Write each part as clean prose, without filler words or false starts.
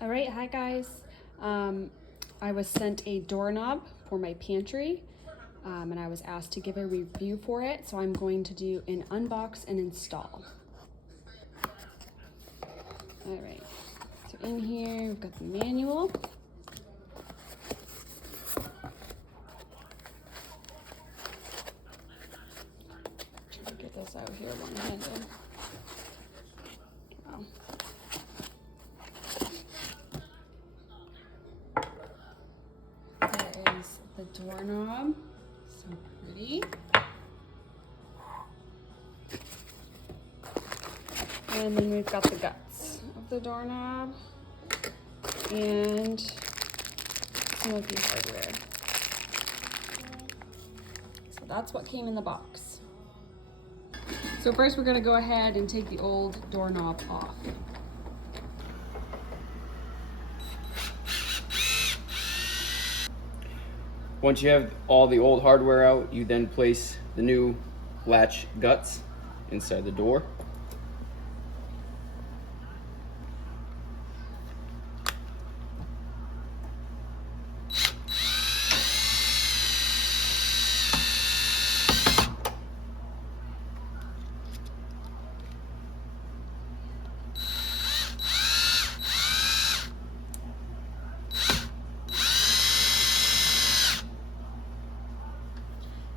All right, hi guys. I was sent a doorknob for my pantry and I was asked to give a review for it, so I'm going to do an unbox and install. All right, so in here we've got the manual. Trying to get this out here one-handed. Wow. There is the doorknob, so pretty. And then we've got the guts of the doorknob and some of the hardware. So that's what came in the box. So first we're going to go ahead and take the old doorknob off. Once you have all the old hardware out, you then place the new latch guts inside the door.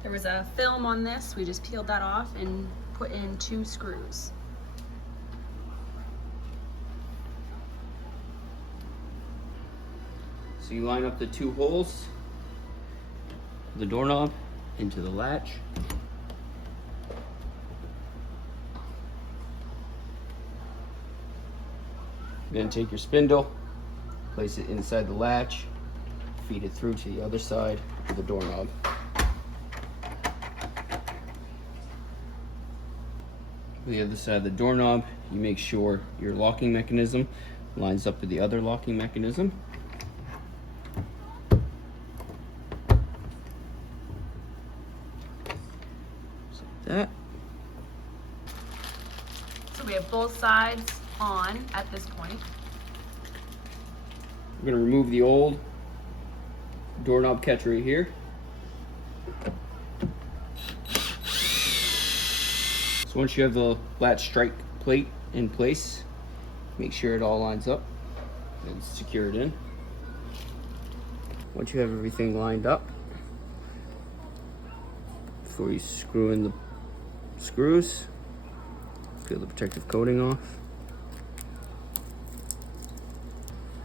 There was a film on this, we just peeled that off and put in 2 screws. So you line up the 2 holes, the doorknob into the latch. Then take your spindle, place it inside the latch, feed it through to the other side of the doorknob. The other side of the doorknob, you make sure your locking mechanism lines up with the other locking mechanism. Just like that. So we have both sides on at this point. We're going to remove the old doorknob catch right here. So once you have the latch strike plate in place, make sure it all lines up and secure it in. Once you have everything lined up, before you screw in the screws, peel the protective coating off.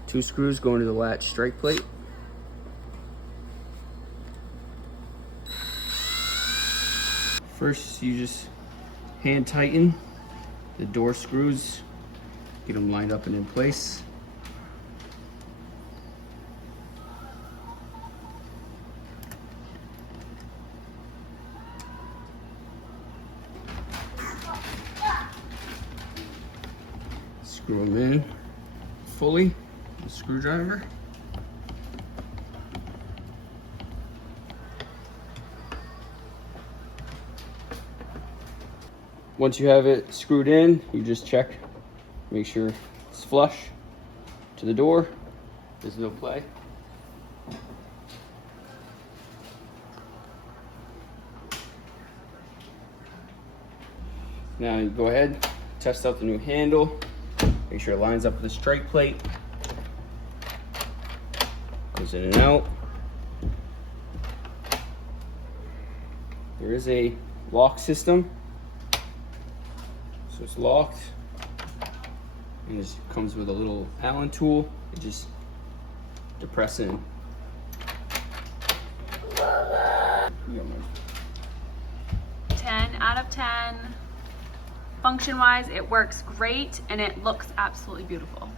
2 screws go into the latch strike plate. First, you just hand tighten the door screws, get them lined up and in place. Screw them in fully with a screwdriver. Once you have it screwed in, you just check, make sure it's flush to the door. There's no play. Now you go ahead, test out the new handle, make sure it lines up with the strike plate. Goes in and out. There is a lock system. So it's locked, and it comes with a little Allen tool. You just depress in. 10 out of 10. Function-wise, it works great and it looks absolutely beautiful.